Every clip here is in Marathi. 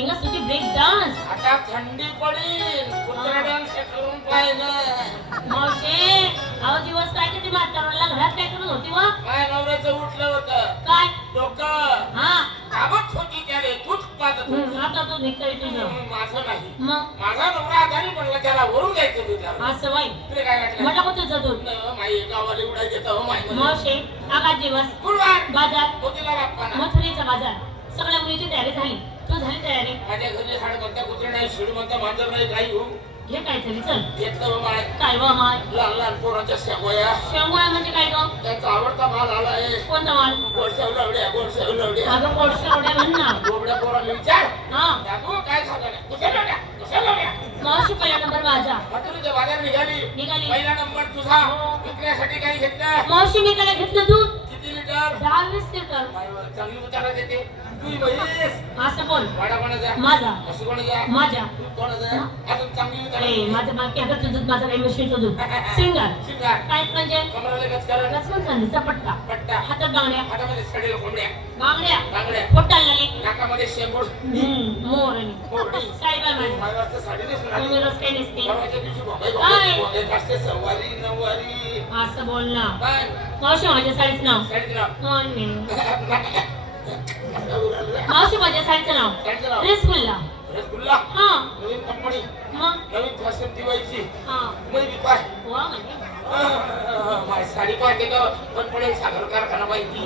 शेंगासाठी ब्रेक डान्स. आता थंडी पडील कुत्रा डान्स करून पाहिलं. मावशे अहो दिवस काय किती म्हाताऱ्याला घरात काय करून होती व काय नवऱ्याचं उठलं होतं काय डोकं हा कामच होती त्याने तूच पाजत होती. आता तो निघतोय तुझं माझं नाही मग माझा नवरा आजारी पडला त्याला वरून जायचं तुझ्या असं बाई तुला काय वाटलं म्हटलं का तुझं दूध माई गावाला उडाय देता हो माई मावशे आगात दिवस गुरुवार बाजार होतीला बाप्पाना मथुरेचा बाजार सगळ्या मुलीची तयारी झाली तू झाली तयारी माझ्या घरी झाड म्हणता कुत्रा नाही शिड म्हणता मांजर नाही काही हो घे काय तरी चल घेतलं हो माय काय व माय लहान लहान पोरांच्या शेवया शेंगोळा म्हणजे काय ग त्यांचा आवडता माल आला आहे कोणता माल गोडसेव लवड्या अगं कोळशा एवढ्या म्हण ना गोबड्या पोराला विचार हा दादू काय झालं नाही कुठे लवड्या मावशी पहिला नंबर माझा मथुरीच्या बाजार निघाली पहिला नंबर तुझा हो. विकण्यासाठी काही घेतलं मावशी मी काय घेतलं दूध किती लिटर 10-20 लिटर चांगली उतारा देते तू म्हैस असं बोल वाडा कोणाचा माझा असं कोणाचा माझ्या तू कोणाचा अजून चांगली उतारा ए माझं बाकी आता तुझं माझं काही मशीनचं दूध सिंगार शिंगार काय म्हणजे कमराला गचकारा रचमन चांदीचा पट्टा पट्टा हातात बांगड्या हातामध्ये सडेल कोंबड्या बांगड्या बांगड्या फोटाल नाली नाकामध्ये शेंबूड मोर आणि मोरडी साईबाई माझी माझं वाजता साडी नेसून आली. तुम्ही रोज काही नसते परवाच्या दिवशी भोंगे काय? भोंगे कासते सवारी नवारी असं बोल ना काय मावशी माझ्या साडीचं नाव साडीचं नाव मावशी माझ्या साडीचं नाव साडीचं नाव रसगुल्ला रसगुल्ला हा नवीन कंपनी मग नवीन फॅशन दिवाळीची हा मै बी पाय वा म्हणजे माझी साडी पाहते का पण पडेल साखर कारखाना माहिती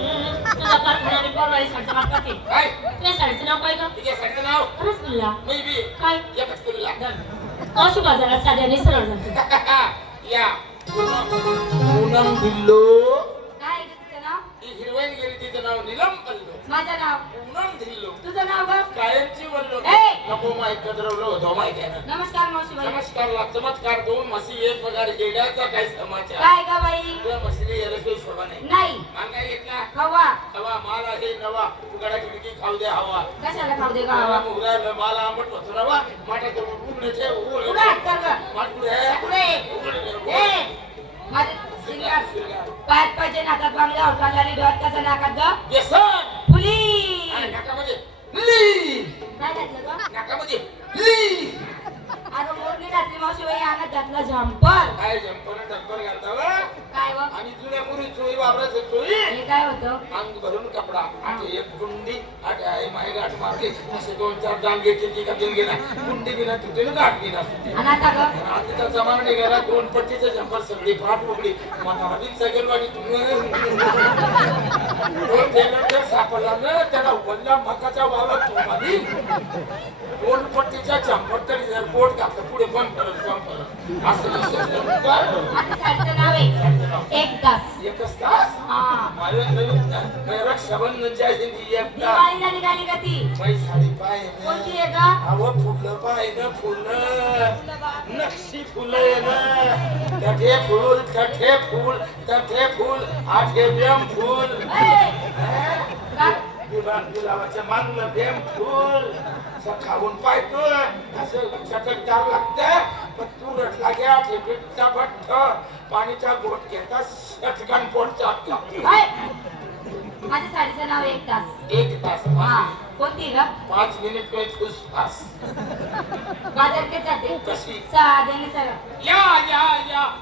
तुझा कारखाना परवाई साडीचा हात काटे काय तुझ्या साडीचं नाव काय ग तिच्या साडीचं नाव रसगुल्ला मै बी काय एकच कुल्ला मावशी बाजारात साध्याने सरळ जाते या पूनम दिल्लो काय ग तुझं नाव? ही हिरवाईन गेली तिचं नाव नीलम पल्लो माझं नाव पूनम दिल्लो तुझं नाव ग कायमची बोललो ए! नको माहित कदरवलं होतं माहिती आहे ना नमस्कार मावशी बाई नमस्कार चमत्कार दोन म्हशी एक पगार गेल्याचा काय समाचार काय ग बाई तुझ्या म्हशीने याला काही शोभा नाही नाही मागाय घेतला हवा हवा माल आहे नवा उघडा खिडकी खाऊ द्या हवा कशाला खाऊ दे ग हवा मुगरा माल आंबट होतो नवा माटा उघडे ठे पुढे हात कर ग माट पुढे पुढे ए माझे सिंगार पायात पाहिजे नाकात बांगड्या होटाला डोळ्यात कसा नाकात ग व्यसन फुली नाकामध्ये ली काय घातलं ग नाकामध्ये ली अगं मोरणी घातली मावशी बाई अंगात घातला झंपर काय जंपर घालता काय व आणि जुन्या पुरी चोळी वापरायचं चोळी हे काय होतं अंग भरून कपडा आणि एक गुंडी आठ आहे माही गाठ मारली असे 2-4 डाल घेतली का दिल गेला गुंडी बिना तुझे गाठ बिना आणि आता ग आधीचा जमाना निघाला 2 पट्टीचे जंपर सगळी फाट उघडी मनाला बी सगळं वाटी दोन टेलर सापडला ना त्याला वल्ला मकाच्या वाला तोमाली 2 पट्टीच्या जंपर तरी जर बोट घातलं पुढे बंद करत असं आता साडीचं नाव आहे एक तास एकच तास हा माझ्या नवीन रक्षाबंधन जय हिंदी एक तास दिवाळीला निघाली का ती बाई साडी पाय कोणती आहे का अहो फुलं पाय ना फुलं नक्षी फुलं आहे ना तठे फुल आठे बेम फुल गुलाबाच्या मागलं बेम फुल खाऊन पाहतो असं चटकदार लागतं पण तू रटला घ्या ठेपीचा भट्ट पाणीचा गोट घेता सटकन पोट चाटला माझ्या साडीचं नाव एक तास एक तास हा कोणती ग 5 मिनिट में खुश पास बाजार के जाते कशी साध्याने सरळ या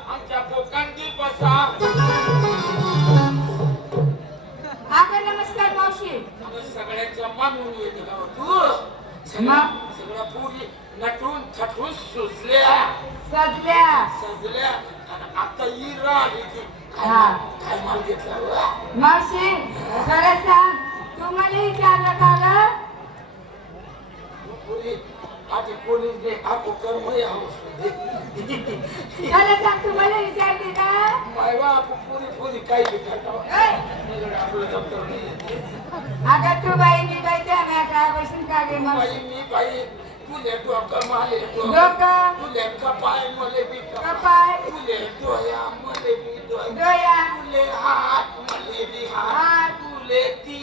आमच्या पोकांची बसा आका नमस्कार मावशी सगळ्यांचा मानून येते का तू सगळ्या पुरी नटून थटून सुजल्या सजल्या आणि आता ही राहिली ती हा. काय माल घेतला वा? मावशी खरं सांग तू मला विचारलं का ग पुरी आधी कोणी आपो कर्म यावं खरं सांग तू मला विचारते का मायवा आपो पुरी काही बी करता आपलं दप्तर नाही अगं तू बाई मी बाई त्या मॅटा बसून का गे बाई मावशी मी बाई तुले डोकं माले डोकं तुले कपाय मले बी कपाय तुले डोया मले बी डोया तुले हात मले बी हात हात तुले ती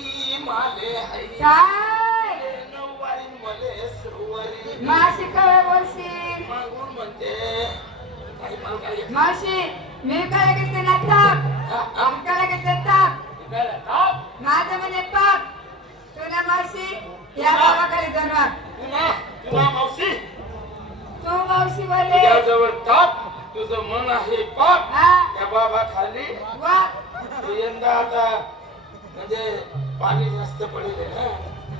माले हाय काय तुले नऊवारी मले सुवारी मावशी काय बोलशील मागून म्हणते काही मला काय येत मावशी मी काय घेते ना ताप आम काय घेते ताप काय माझं म्हणे पाप तुला मावशी या गावाकडे जाणार तुला मावशी तो मावशी बोले तुझ्याजवळ ताप तुझं मन आहे पाप हा त्या बाबा खाली वा तू यंदा आता म्हणजे पाणी जास्त पडले ना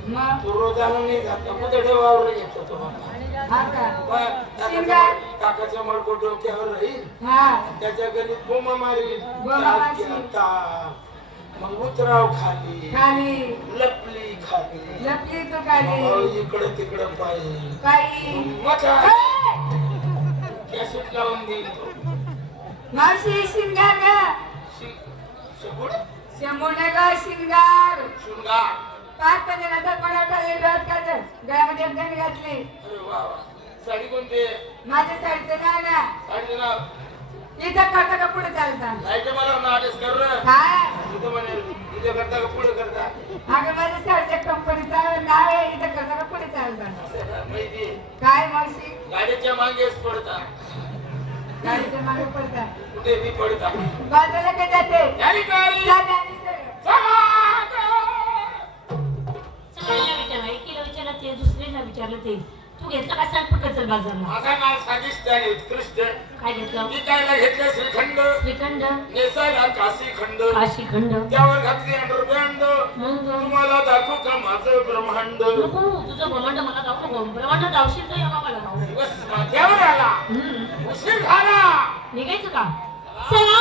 मग तू रोजानं नाही जात कुठे वावर घेतो तो बाबा हा का मग शिंगार. काकाच्या मडको डोक्यावर राहील हा त्याच्या गलीत बोमा मारील बोमा मारील. आता मग उतराव खाली खाली लपली खाली लपली तो खाली इकडं तिकडं पाहिजे काही मजा कॅसेट लावून देईल तो मावशी शिंगार ग शेपूट शंभूने ग शिंगार शृंगार 5 नंतर पडाटाले डोळ्यात काढ गळ्यामध्ये एकदम घातली अरे वा वा साडी कोणती माझ्या साईडचं नाही ना साडीचं नाव इथं करता का पुढे चालता नाही तर मला नाटेस कर रे काय इथं म्हणे इथं करता का पुढे करता अगं माझ्या साईडच्या कंपनीचं नाव आहे इथं करता का पुढे चालता माहिती काय मावशी गाडीच्या मागेच पडता गाडीच्या मागे पडता कुठे बी पडता बाजूला काय जाते यारी गाडी जाते आणि सरळ. सगळ्यांना विचारलं एकीला विचारलं ते दुसरीला विचारलं ते तू घेतलं का सांग कुठं चल बाजारला माझा नाव साजिष्ट आणि उत्कृष्ट काय घेतलं विकायला घेतलं श्रीखंड श्रीखंड नेसायला काशीखंड काशीखंड त्यावर घातली अंडरपॅन्ट मग तुम्हाला दाखवू का माझं ब्रह्मांड नको तुझं ब्रह्मांड मला जाऊ नको ब्रह्मांड जाऊशील तर या बाबाला जाऊ दिवस माझ्यावर आला उशीर झाला निघायचं का चला